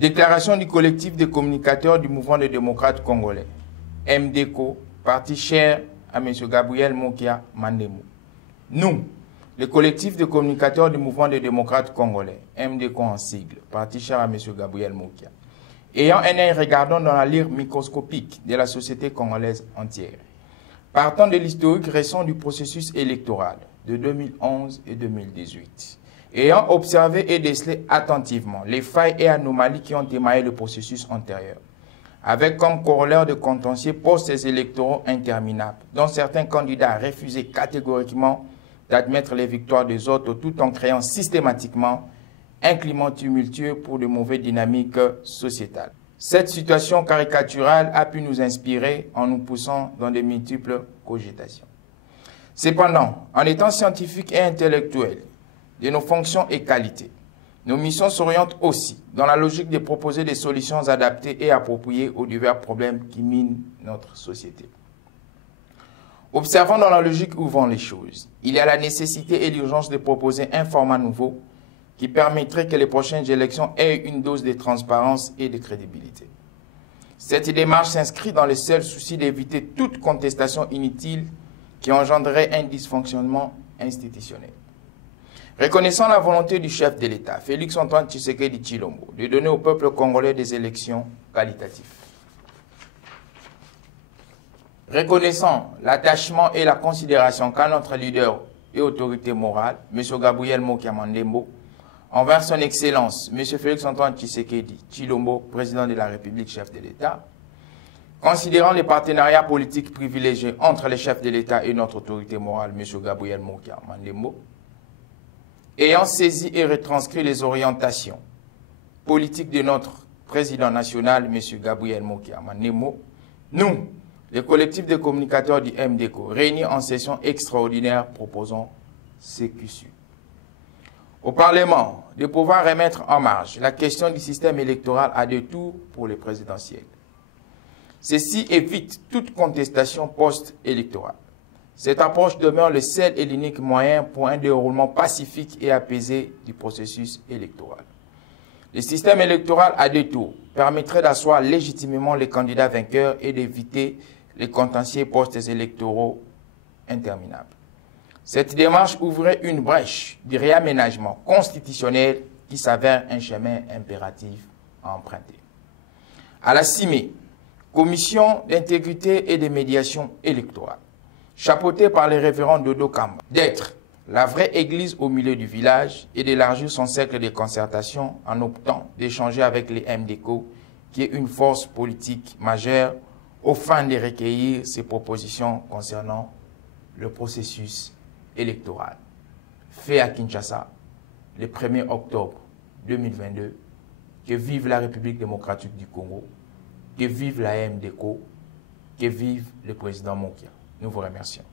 Déclaration du collectif des communicateurs du mouvement des démocrates congolais, MDECO, parti cher à M. Gabriel Mokia Mandemo. Nous, le collectif de communicateurs du mouvement des démocrates congolais, MDECO en sigle, parti cher à M. Gabriel Mokia, ayant un œil regardant dans la lyre microscopique de la société congolaise entière, partant de l'historique récent du processus électoral de 2011 et 2018, ayant observé et décelé attentivement les failles et anomalies qui ont émaillé le processus antérieur, avec comme corollaire de contentieux postes électoraux interminables, dont certains candidats refusaient catégoriquement d'admettre les victoires des autres tout en créant systématiquement un climat tumultueux pour de mauvaises dynamiques sociétales. Cette situation caricaturale a pu nous inspirer en nous poussant dans de multiples cogitations. Cependant, en étant scientifiques et intellectuels de nos fonctions et qualités, nos missions s'orientent aussi dans la logique de proposer des solutions adaptées et appropriées aux divers problèmes qui minent notre société. Observant dans la logique où vont les choses, il y a la nécessité et l'urgence de proposer un format nouveau qui permettrait que les prochaines élections aient une dose de transparence et de crédibilité. Cette démarche s'inscrit dans le seul souci d'éviter toute contestation inutile qui engendrerait un dysfonctionnement institutionnel. Reconnaissant la volonté du chef de l'État, Félix Antoine Tshisekedi Tshilombo, de donner au peuple congolais des élections qualitatives. Reconnaissant l'attachement et la considération qu'a notre leader et autorité morale, M. Gabriel Mokia Mandemo, envers son Excellence, M. Félix Antoine Tshisekedi Tshilombo, président de la République, chef de l'État, considérant les partenariats politiques privilégiés entre les chefs de l'État et notre autorité morale, M. Gabriel Mokia Mandemo, ayant saisi et retranscrit les orientations politiques de notre président national, M. Gabriel Mokia Mandemo, nous, le collectif de communicateurs du MDECO, réunis en session extraordinaire, proposons CQSU. Au Parlement, de pouvoir remettre en marge la question du système électoral à deux tours pour les présidentielles. Ceci évite toute contestation post-électorale. Cette approche demeure le seul et l'unique moyen pour un déroulement pacifique et apaisé du processus électoral. Le système électoral à deux tours permettrait d'asseoir légitimement les candidats vainqueurs et d'éviter les contentieux post-électoraux interminables. Cette démarche ouvrait une brèche du réaménagement constitutionnel qui s'avère un chemin impératif à emprunter. À la CIMI, Commission d'intégrité et de médiation électorale, chapeautée par le révérend Dodo Kamba, d'être la vraie église au milieu du village et d'élargir son cercle de concertation en optant d'échanger avec les MDECO, qui est une force politique majeure, au fin de recueillir ses propositions concernant le processus électoral. Fait à Kinshasa, le 1er octobre 2022, que vive la République démocratique du Congo, que vive la MDECO, que vive le président Mokia. Nous vous remercions.